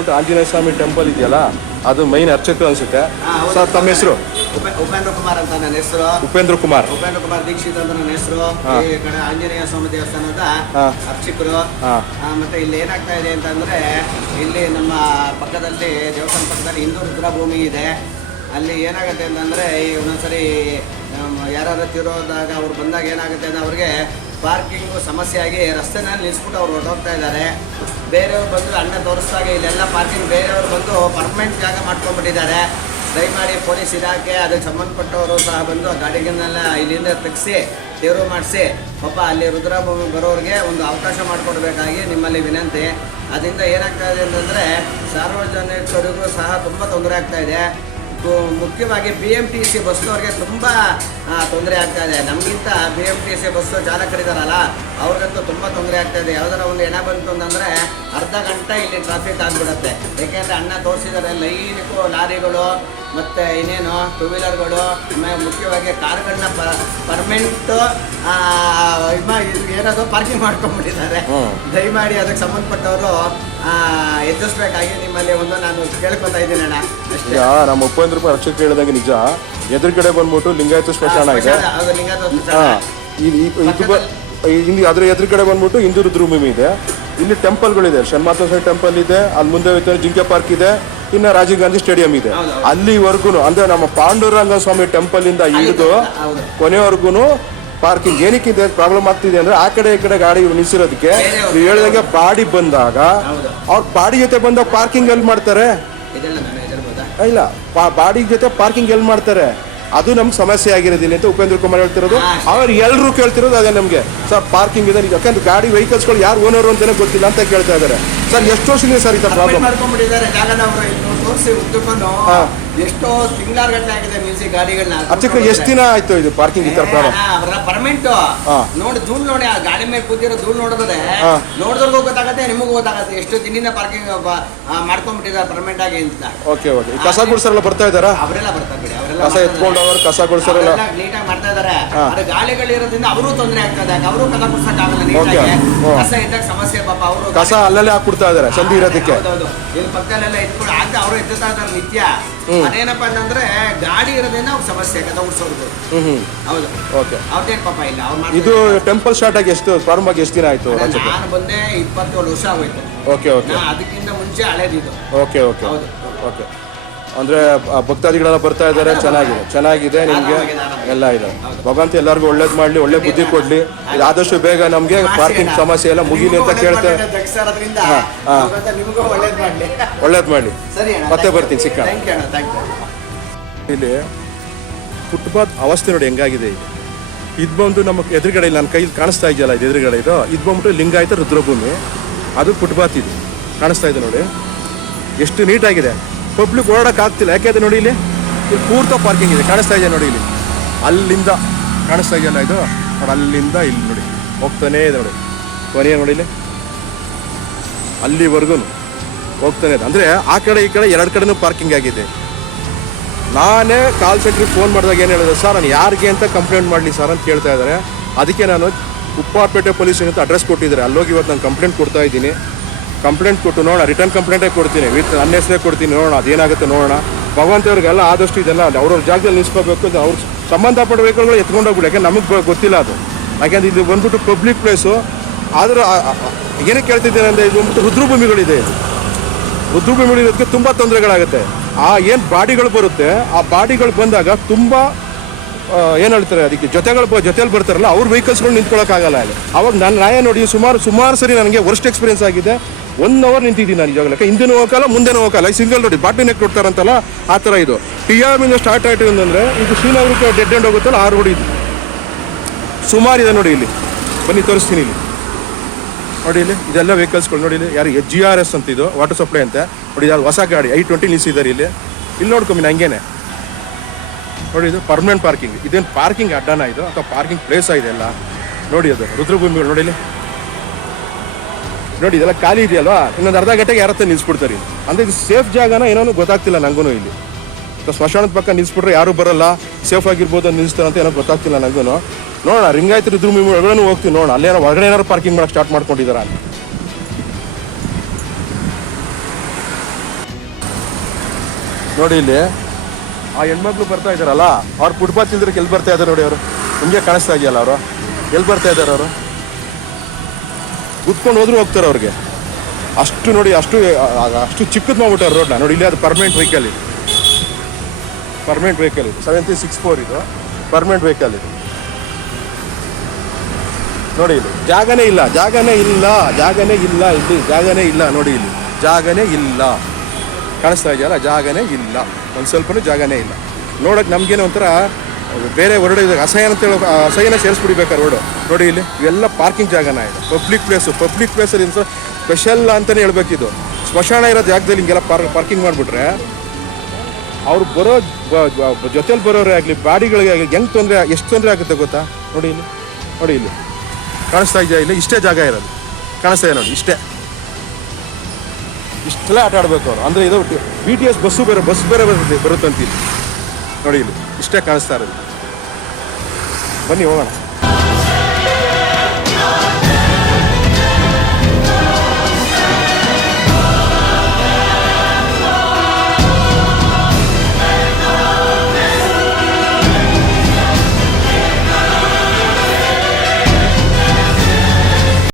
ಬಂದ್ಬಿಟ್ಟು ಆಂಜನೇಯ ಸ್ವಾಮಿ ಟೆಂಪಲ್ ಇದೆಯಲ್ಲ, ಅದು ಮೈನ್ ಅರ್ಚಕರು ಅನ್ಸುತ್ತೆ. ಸರ್ ತಮ್ಮ ಹೆಸರು? ಉಪೇಂದ್ರ ಕುಮಾರ್ ಅಂತ ನನ್ನ ಹೆಸರು. ಉಪೇಂದ್ರ ಕುಮಾರ್ ದೀಕ್ಷಿತ್ ಅಂತ ನನ್ನ ಹೆಸರು. ಈ ಕಡೆ ಆಂಜನೇಯ ಸ್ವಾಮಿ ದೇವಸ್ಥಾನದ ಅರ್ಚಕರು. ಮತ್ತೆ ಇಲ್ಲಿ ಏನಾಗ್ತಾ ಇದೆ ಅಂತಂದ್ರೆ, ಇಲ್ಲಿ ನಮ್ಮ ಪಕ್ಕದಲ್ಲಿ ದೇವಸ್ಥಾನ ಪಕ್ಕದಲ್ಲಿ ಹಿಂದೂ ರುದ್ರಭೂಮಿ ಇದೆ. ಅಲ್ಲಿ ಏನಾಗುತ್ತೆ ಅಂತಂದರೆ, ಈ ಒಂದೊಂದ್ಸರಿ ಯಾರು ತಿರೋದಾಗ ಅವ್ರು ಬಂದಾಗ ಏನಾಗುತ್ತೆ ಅಂದರೆ, ಅವ್ರಿಗೆ ಪಾರ್ಕಿಂಗು ಸಮಸ್ಯೆ ಆಗಿ ರಸ್ತೆನಲ್ಲಿ ನಿಲ್ಲಿಸ್ಬಿಟ್ಟು ಅವ್ರು ಹೊರಟೋಗ್ತಾ ಇದ್ದಾರೆ. ಬೇರೆಯವ್ರು ಬಂದು ಅಣ್ಣ ತೋರಿಸಿದಾಗ ಇಲ್ಲೆಲ್ಲ ಪಾರ್ಕಿಂಗ್ ಬೇರೆಯವ್ರು ಬಂದು ಪರ್ಮನೆಂಟ್ ಜಾಗ ಮಾಡ್ಕೊಂಡ್ಬಿಟ್ಟಿದ್ದಾರೆ. ದಯಮಾಡಿ ಪೊಲೀಸ್ ಇಲಾಖೆ ಅದಕ್ಕೆ ಸಂಬಂಧಪಟ್ಟವರು ಸಹ ಬಂದು ಆ ಗಾಡಿಗಳನ್ನೆಲ್ಲ ಇಲ್ಲಿಂದ ತೆಗೆಸಿ ತೆರವು ಮಾಡಿಸಿ ಪಾಪ ಅಲ್ಲಿ ರುದ್ರಭೂಮಿ ಬರೋರಿಗೆ ಒಂದು ಅವಕಾಶ ಮಾಡಿಕೊಡ್ಬೇಕಾಗಿ ನಿಮ್ಮಲ್ಲಿ ವಿನಂತಿ. ಅದರಿಂದ ಏನಾಗ್ತಾ ಇದೆ ಅಂತಂದರೆ, ಸಾರ್ವಜನಿಕರಿಗೂ ಸಹ ತುಂಬ ತೊಂದರೆ ಆಗ್ತಾ ಇದೆ. ಮುಖ್ಯವಾಗಿ BMTC ಬಸ್ನವ್ರಿಗೆ ತುಂಬ ತೊಂದರೆ ಆಗ್ತಾ ಇದೆ. ನಮಗಿಂತ BMTC ಬಸ್ಸು ಚಾಲಕರಿದ್ದಾರಲ್ಲ, ಅವ್ರಿಗಂತೂ ತುಂಬ ತೊಂದರೆ ಆಗ್ತಾ ಇದೆ. ಯಾವುದಾರ ಒಂದು ಎಣ ಬಂತು ಅಂತಂದರೆ ಅರ್ಧ ಗಂಟೆ ಇಲ್ಲಿ ಟ್ರಾಫಿಕ್ ಆಗಿಬಿಡುತ್ತೆ. ಏಕೆಂದರೆ ಅಣ್ಣ ತೋರಿಸಿದ್ದಾರೆ, ಲೈನಿಗೂ ಲಾರಿಗಳು ಮತ್ತು ಇನ್ನೇನು ಟೂ ವೀಲರ್ಗಳು, ಮುಖ್ಯವಾಗಿ ಕಾರ್ಗಳನ್ನ ಪರ್ಮನೆಂಟ್ ಏನಾದರೂ ಪಾರ್ಕಿಂಗ್ ಮಾಡ್ಕೊಂಡ್ಬಿಟ್ಟಿದ್ದಾರೆ. ದಯಮಾಡಿ ಅದಕ್ಕೆ ಸಂಬಂಧಪಟ್ಟವರು ಎದುರಿಸ್ಬೇಕಾಗಿ ನಿಮ್ಮಲ್ಲಿ ಒಂದು ನಾನು ಕೇಳ್ಕೊತಾ ಇದ್ದೀನಿ ಅಣ್ಣ. ಈಗ ನಮ್ಮ ಉಪೇಂದ್ರ ಅರ್ಚಕರು ಹೇಳಿದಂಗೆ ನಿಜ, ಎದುರುಗಡೆ ಬಂದ್ಬಿಟ್ಟು ಲಿಂಗಾಯತ ಸ್ಮಶಾನ ಇದೆ. ಅದ್ರ ಎದುರುಗಡೆ ಬಂದ್ಬಿಟ್ಟು ಹಿಂದೂ ರುದ್ರಭೂಮಿ ಇದೆ. ಇಲ್ಲಿ ಟೆಂಪಲ್ಗಳಿದೆ, ಷಣ್ಮಾತೇಶ್ವರ ಟೆಂಪಲ್ ಇದೆ, ಅಲ್ಲಿ ಮುಂದೆ ಜಿಂಕೆ ಪಾರ್ಕ್ ಇದೆ, ಇನ್ನು ರಾಜೀವ್ ಗಾಂಧಿ ಸ್ಟೇಡಿಯಂ ಇದೆ. ಅಲ್ಲಿವರೆಗೂ ಅಂದ್ರೆ ನಮ್ಮ ಪಾಂಡುರಂಗ ಸ್ವಾಮಿ ಟೆಂಪಲ್ ಇಂದ ಹಿಡಿದು ಕೊನೆವರೆಗೂ ಪಾರ್ಕಿಂಗ್ ಏನಕ್ಕಿಂತ ಪ್ರಾಬ್ಲಮ್ ಆಗ್ತಿದೆ ಅಂದ್ರೆ, ಆ ಕಡೆ ಈ ಕಡೆ ಗಾಡಿ ನಿಲ್ಸಿರೋದಕ್ಕೆ ನೀವು ಹೇಳಿದಂಗೆ ಬಾಡಿ ಬಂದಾಗ ಅವ್ರ ಬಾಡಿ ಜೊತೆ ಬಂದಾಗ ಪಾರ್ಕಿಂಗ್ ಎಲ್ಲಿ ಮಾಡ್ತಾರೆ? ಇಲ್ಲ, ಬಾಡಿ ಜೊತೆ ಪಾರ್ಕಿಂಗ್ ಎಲ್ಲಿ ಮಾಡ್ತಾರೆ? ಅದು ನಮ್ಗೆ ಸಮಸ್ಯೆ ಆಗಿರೋದಿಲ್ಲ ಅಂತ ಉಪೇಂದ್ರ ಕುಮಾರ್ ಹೇಳ್ತಿರೋದು. ಅವ್ರು ಎಲ್ಲರೂ ಕೇಳ್ತಿರೋದು ಅದೇ ನಮಗೆ. ಸರ್ ಪಾರ್ಕಿಂಗ್ ಇದೆ, ಯಾಕಂದ್ರೆ ಗಾಡಿ ವೆಹಿಕಲ್ಸ್ಗಳು ಯಾರು ಓನರು ಅಂತಾನೆ ಗೊತ್ತಿಲ್ಲ ಅಂತ ಕೇಳ್ತಾ ಇದ್ದಾರೆ. ಸರ್ ಎಷ್ಟು ವರ್ಷದಿಂದ ಸರ್ ಈ ಪ್ರಾಬ್ಲಮ್? ಎಷ್ಟೋ ತಿಂಗಳಾರು ಗಂಟೆ ಆಗಿದೆ ನಿಲ್ಸಿ ಗಾಡಿಗಳನ್ನ. ಅರ್ಚಕರು ಎಷ್ಟು ದಿನ ಆಯ್ತು ಇದು ಪಾರ್ಕಿಂಗ್ ಈ ತರ ಪ್ರಾಬ್ಲಮ್? ಪರ್ಮನೆಂಟ್ ನೋಡಿ, ಧೂಳ್ ನೋಡಿ, ಆ ಗಾಡಿ ಮೇಲೆ ಕೂತಿರೋ ಧೂಳ್ ನೋಡಿದ್ರೆ ನೋಡಿದವ್ರಿಗೂ ಗೊತ್ತಾಗತ್ತೆ, ನಿಮಗೂ ಗೊತ್ತಾಗತ್ತೆ ಎಷ್ಟು ದಿನದಿಂದ ಪಾರ್ಕಿಂಗ್ ಮಾಡ್ಕೊಂಡ್ಬಿಟ್ಟಿದ್ದಾರೆ ಪರ್ಮನೆಂಟ್ ಆಗಿ ಅಂತ. Okay okay. ಕಸ ಗುಡ್ಸರೆಲ್ಲ ಬರ್ತಾ ಇದಾರಾ? ಅವರೆಲ್ಲ ಬರ್ತಾರೆ ಬಿಡಿ, ಅವರೆಲ್ಲ ಕಸ ಎತ್ಕೊಂಡವರು ಕಸ ಗುಡ್ಸರೆಲ್ಲ ನೀಟಾಗಿ ಮಾಡ್ತಾ ಇದಾರೆ. ಆದ್ರೆ ಗಾಳಿಗಳಿರೋದ್ರಿಂದ ಅವರು ತೊಂದರೆ ಆಗ್ತದೆ, ಅವರು ಕಸ ಗುಡ್ಸಕ್ ಆಗಲ್ಲ ನೀಟಾಗಿ. ಕಸ ಇದ್ದಾಗ ಸಮಸ್ಯೆ ಪಾಪ. ಅವರು ಕಸ ಅಲ್ಲಲ್ಲೇ ಹಾಕ್ಬಿಡ್ತಾ ಇದಾರೆ ಸಂಧಿ ಇರೋದಕ್ಕೆ. ಇಲ್ಲಿ ಪಕ್ಕದಲ್ಲೆಲ್ಲ ಎತ್ಕೊಂಡು ಆಗ ಅವರು ಎತ್ತುತ್ತಾ ಇದಾರೆ ನಿತ್ಯ. ಅದೇನಪ್ಪ ಅಂತಂದ್ರೆ ಗಾಡಿ ಇರೋದ್ರಿಂದ ಅವ್ರ ಸಮಸ್ಯೆ ಕಸ ಉಡ್ಸೋದು. ಹೌದು, ಓಕೆ. ಅವ್ರದ್ದೇನು ಪಾಪ ಇಲ್ಲ. ಅವ್ರು ಇದು ಟೆಂಪಲ್ ಸ್ಟಾರ್ಟ್ ಆಗಿ ಎಷ್ಟು ಪ್ರಾರಂಭ ಆಗಿ ಎಷ್ಟು ದಿನ ಆಯ್ತು? ನಾನು ಬಂದೆ 27 ವರ್ಷ ಆಗೋಯ್ತು. Okay okay. ಅದಕ್ಕಿಂತ ಮುಂಚೆ ಹಳೇದಿದ್ದು. Okay okay okay. ಅಂದ್ರೆ ಭಕ್ತಾದಿಗಳೆಲ್ಲ ಬರ್ತಾ ಇದ್ದಾರೆ, ಚೆನ್ನಾಗಿದೆ ನಿಮ್ಗೆ ಎಲ್ಲ ಇದೆ. ಭಗವಂತ ಎಲ್ಲರಿಗೂ ಒಳ್ಳೇದು ಮಾಡ್ಲಿ, ಒಳ್ಳೆ ಬುದ್ಧಿ ಕೊಡ್ಲಿ. ಆದಷ್ಟು ಬೇಗ ನಮ್ಗೆ ಪಾರ್ಕಿಂಗ್ ಸಮಸ್ಯೆ ಎಲ್ಲ ಮುಗಿಲಿ ಅಂತ ಕೇಳ್ತೇವೆ. ಒಳ್ಳೇದು ಮಾಡ್ಲಿ. ಮತ್ತೆ ಬರ್ತೀನಿ ಸಿಕ್ಕ. ಇಲ್ಲಿ ಫುಟ್ಪಾತ್ ಅವಸ್ಥೆ ನೋಡಿ ಹೆಂಗಾಗಿದೆ. ಇದು ಬಂದು ನಮ್ಮ ಎದುರುಗಡೆ ನನ್ನ ಕೈಲಿ ಕಾಣಿಸ್ತಾ ಇದೆಯಲ್ಲ, ಇದು ಎದುರುಗಡೆ ಇದು ಬಂದ್ಬಿಟ್ಟು ಲಿಂಗಾಯತ ರುದ್ರಭೂಮಿ. ಅದು ಫುಟ್ಪಾತ್ ಇದು ಕಾಣಿಸ್ತಾ ಇದೆ ನೋಡಿ, ಎಷ್ಟು ನೀಟಾಗಿದೆ. ಪಬ್ಲಿಕ್ ಓಡಾಡಕ್ಕೆ ಆಗ್ತಿಲ್ಲ, ಯಾಕೆಂದ್ರೆ ನೋಡಿ ಇಲ್ಲಿ ಪೂರ್ತ ಪಾರ್ಕಿಂಗ್ ಇದೆ, ಕಾಣಿಸ್ತಾ ಇದೆ ನೋಡಿ. ಇಲ್ಲಿ ಅಲ್ಲಿಂದ ಕಾಣಿಸ್ತಾ ಇದೆಯಲ್ಲ ಇದು ನೋಡಿ, ಅಲ್ಲಿಂದ ಇಲ್ಲಿ ನೋಡಿ ಹೋಗ್ತಾನೇ ಇದೆ ನೋಡಿ, ಕೊನೆಯ ನೋಡಿ ಇಲ್ಲಿ ಅಲ್ಲಿವರೆಗೂ ಹೋಗ್ತಾನೆ ಇದೆ. ಅಂದರೆ ಆ ಕಡೆ ಈ ಕಡೆ ಎರಡು ಕಡೆನೂ ಪಾರ್ಕಿಂಗ್ ಆಗಿದೆ. ನಾನೇ ಕಾಲ್ ಸೆಂಟ್ರಿಗೆ ಫೋನ್ ಮಾಡಿದಾಗ ಏನು ಹೇಳಿದೆ, ಸರ್ ನಾನು ಯಾರಿಗೆ ಅಂತ ಕಂಪ್ಲೇಂಟ್ ಮಾಡಲಿ ಸರ್ ಅಂತ ಕೇಳ್ತಾ ಇದ್ದಾರೆ. ಅದಕ್ಕೆ ನಾನು ಉಪ್ಪಾರಪೇಟೆ ಪೊಲೀಸ್ ಅಂತ ಅಡ್ರೆಸ್ ಕೊಟ್ಟಿದ್ದಾರೆ, ಅಲ್ಲೋಗಿ ಇವತ್ತು ನಾನು ಕಂಪ್ಲೇಂಟ್ ಕೊಡ್ತಾ ಇದ್ದೀನಿ. ಕಂಪ್ಲೇಂಟ್ ಕೊಟ್ಟು ನೋಡೋಣ, ರಿಟರ್ನ್ ಕಂಪ್ಲೇಂಟೇ ಕೊಡ್ತೀನಿ, ವಿತ್ ನನ್ನ ಹೆಸರೇ ಕೊಡ್ತೀನಿ. ನೋಡೋಣ ಅದೇನಾಗುತ್ತೆ ನೋಡೋಣ. ಭಗವಂತವ್ರಿಗೆಲ್ಲ ಆದಷ್ಟು ಇದೆಲ್ಲ ಅವ್ರವ್ರ ಜಾಗದಲ್ಲಿ ನಿಲ್ಸ್ಕೋಬೇಕು. ಅವ್ರು ಸಂಬಂಧಪಟ್ಟ ವೆಹಿಕಲ್ಗಳು ಎತ್ಕೊಂಡೋಗ್ಬಿಡಿ, ಯಾಕೆಂದ್ರೆ ನಮಗೆ ಗೊತ್ತಿಲ್ಲ ಅದು. ಯಾಕೆಂದ್ರೆ ಇದು ಬಂದ್ಬಿಟ್ಟು ಪಬ್ಲಿಕ್ ಪ್ಲೇಸು. ಆದರೂ ಏನಕ್ಕೆ ಕೇಳ್ತಿದ್ದೇನೆ ಅಂದರೆ, ಇದು ಬಂದ್ಬಿಟ್ಟು ರುದ್ರಭೂಮಿಗಳಿದೆ. ಇದು ರುದ್ರಭೂಮಿಗಳಿರೋದಕ್ಕೆ ತುಂಬ ತೊಂದರೆಗಳಾಗುತ್ತೆ. ಏನು ಬಾಡಿಗಳು ಬರುತ್ತೆ, ಆ ಬಾಡಿಗಳು ಬಂದಾಗ ತುಂಬ ಏನು ಹೇಳ್ತಾರೆ, ಅದಕ್ಕೆ ಜೊತೆಲಿ ಬರ್ತಾರಲ್ಲ ಅವ್ರ ವೆಹಿಕಲ್ಸ್ಗಳು ನಿಂತ್ಕೊಳ್ಳೋಕ್ಕಾಗಲ್ಲ ಅಲ್ಲಿ. ಅವಾಗ ನಾನು ನ್ಯಾಯ ನೋಡಿ ಸುಮಾರು ಸರಿ ನನಗೆ ವರ್ಸ್ಟ್ ಎಕ್ಸ್ಪೀರಿಯನ್ಸ್ ಆಗಿದೆ. 1 hour ನಿಂತಿದ್ದೀನಿ ನಾನು ಇವಾಗಲೇ. ಹಿಂದೆನೂ ಹೋಗಲ್ಲ ಮುಂದೆನೂ ಹೋಗಲ್ಲ. ಸಿಂಗಲ್ ನೋಡಿ ಬಾಟ್ಲಿ ನೆಕ್ ಕೊಡ್ತಾರಂತಲ್ಲ ಆ ಥರ ಇದು. TRM ಇಂದ ಸ್ಟಾರ್ಟ್ ಆಯಿತು ಅಂತಂದರೆ ಇದು ಶ್ರೀನಗರಕ್ಕೆ ಡೆಡ್ ಎಂಡ್ ಹೋಗುತ್ತಲ್ಲ ಆ ರೋಡ್ ಇದು. ಸುಮಾರು ಇದೆ ನೋಡಿ, ಇಲ್ಲಿ ಬನ್ನಿ ತೋರಿಸ್ತೀನಿ. ಇಲ್ಲಿ ನೋಡಿ, ಇಲ್ಲಿ ಇದೆಲ್ಲ ವೆಹಿಕಲ್ಸ್ಗಳು ನೋಡಿ. ಇಲ್ಲಿ ಯಾರು GRS ಅಂತ ಇದು ವಾಟರ್ ಸಪ್ಲೈ ಅಂತ ನೋಡಿ. ಯಾರು ಹೊಸ ಗಾಡಿ I-20 ನಿಲ್ಸಿದ್ದಾರೆ ಇಲ್ಲಿ ನೋಡ್ಕೊಂಬಿನಿ ಹಂಗೇನೆ ನೋಡಿ. ಇದು ಪರ್ಮನೆಂಟ್ ಪಾರ್ಕಿಂಗ್. ಇದೇನು ಪಾರ್ಕಿಂಗ್ ಅಡ್ಡಾನ ಇದು ಅಥವಾ ಪಾರ್ಕಿಂಗ್ ಪ್ಲೇಸ್ ಇದೆಲ್ಲ ನೋಡಿ. ಅದು ರುದ್ರಭೂಮಿಗಳು ನೋಡಿ. ಇಲ್ಲಿ ನೋಡಿ ಇದೆಲ್ಲ ಖಾಲಿ ಇದೆಯಲ್ವಾ, ಇನ್ನೊಂದು ಅರ್ಧ ಗಂಟೆಗೆ ಯಾರತ್ತ ನಿಲ್ಸ್ಬಿಡ್ತಾರೆ. ಅಂದರೆ ಇದು ಸೇಫ್ ಜಾಗನ ಏನೋ ಗೊತ್ತಾಗ್ತಿಲ್ಲ ನನಗೂ. ಇಲ್ಲಿ ಸ್ಮಶಾನದ ಪಕ್ಕ ನಿಲ್ಸ್ಬಿಟ್ರೆ ಯಾರು ಬರಲ್ಲ, ಸೇಫ್ ಆಗಿರ್ಬೋದು ಅಂತ ನಿಲ್ಸ್ತಾರೆ ಅಂತ ಏನೋ ಗೊತ್ತಾಗ್ತಿಲ್ಲ ನನಗೂ. ನೋಡೋಣ, ರಿಂಗಾಯ್ತು ರುದ್ರಭೂಮಿ ಒಳಗಡೆ ಹೋಗ್ತೀವಿ ನೋಡೋಣ, ಅಲ್ಲೇನೋ ಹೊರಗಡೆ ಏನಾರು ಪಾರ್ಕಿಂಗ್ ಮಾಡೋಕ್ಕೆ ಸ್ಟಾರ್ಟ್ ಮಾಡ್ಕೊಂಡಿದ್ದಾರೆ. ನೋಡಿ ಇಲ್ಲಿ ಆ ಹೆಣ್ಮಕ್ಳು ಬರ್ತಾ ಇದ್ದಾರಲ್ಲ, ಅವ್ರು ಫುಟ್ಪಾತ್ ಇಲ್ದ್ರೆ ಎಲ್ಲಿ ಬರ್ತಾ ಇದ್ದಾರೆ ನೋಡಿ. ಅವರು ನಿಮಗೆ ಕಾಣಿಸ್ತಾ ಇದೆಯಲ್ಲ, ಅವರು ಎಲ್ಲಿ ಬರ್ತಾ ಇದ್ದಾರೆ? ಅವರು ಕುತ್ಕೊಂಡು ಹೋದ್ರೂ ಹೋಗ್ತಾರೆ ಅವ್ರಿಗೆ. ಅಷ್ಟು ನೋಡಿ, ಅಷ್ಟು ಚಿಕ್ಕದು ಮಾಡ್ಬಿಟ್ಟಾರೆ ರೋಡ್ನ. ನೋಡಿ ಇಲ್ಲಿ ಅದು ಪರ್ಮನೆಂಟ್ ವೆಹಿಕಲ್ ಇದು, ಪರ್ಮನೆಂಟ್ ವೆಹಿಕಲ್ ಇದು 7364 ಇದು ಪರ್ಮನೆಂಟ್ ವೆಹಿಕಲ್ ಇದು. ನೋಡಿ ಇಲ್ಲಿ ಜಾಗನೇ ಇಲ್ಲ ಇಲ್ಲಿ, ಜಾಗನೇ ಇಲ್ಲ ನೋಡಿ, ಇಲ್ಲಿ ಜಾಗನೇ ಇಲ್ಲ. ಕಾಣಿಸ್ತಾ ಇದೆಯಲ್ಲ, ಜಾಗನೇ ಇಲ್ಲ, ಒಂದು ಸ್ವಲ್ಪನೂ ಜಾಗನೇ ಇಲ್ಲ. ನೋಡೋಕೆ ನಮಗೇನೋ ಒಂಥರ ಬೇರೆ ಹೊರಡು ಇದೆ, ಅಸಹ್ಯನ ಸೇರಿಸ್ಬಿಡ್ಬೇಕಾರೆ ರೋಡು. ನೋಡಿ ಇಲ್ಲಿ ಇವೆಲ್ಲ ಪಾರ್ಕಿಂಗ್ ಜಾಗನ ಇದೆ, ಪಬ್ಲಿಕ್ ಪ್ಲೇಸಲ್ಲಿ ಸ್ಪೆಷಲ್ ಅಂತಲೇ ಹೇಳ್ಬೇಕಿದು. ಸ್ಮಶಾನ ಇರೋ ಜಾಗದಲ್ಲಿ ಹಿಂಗೆಲ್ಲ ಪಾರ್ಕಿಂಗ್ ಮಾಡಿಬಿಟ್ರೆ ಅವ್ರು ಬರೋ ಜೊತೆಲಿ ಬರೋರೇ ಆಗಲಿ, ಬಾಡಿಗಳಿಗೆ ಆಗಲಿ ಎಷ್ಟು ತೊಂದರೆ ಆಗುತ್ತೆ ಗೊತ್ತಾ? ನೋಡಿ ಇಲ್ಲಿ ಕಾಣಿಸ್ತಾ ಇದೆಯಾ? ಇಲ್ಲಿ ಇಷ್ಟೇ ಜಾಗ ಇರೋದು, ಕಾಣಿಸ್ತಾ ಇದೆ ನೋಡಿ, ಇಷ್ಟೆಲ್ಲ ಆಟ ಆಡಬೇಕು ಅವರು. ಅಂದರೆ ಇದು BTS ಬಸ್ ಬೇರೆ ಬರುತ್ತಂತ ಇಲ್ಲಿ ನೋಡಿ, ಇಲ್ಲಿ ಇಷ್ಟೇ ಕಾಣಿಸ್ತಾ ಇರೋದು. ಬನ್ನಿ ಹೋಗೋಣ.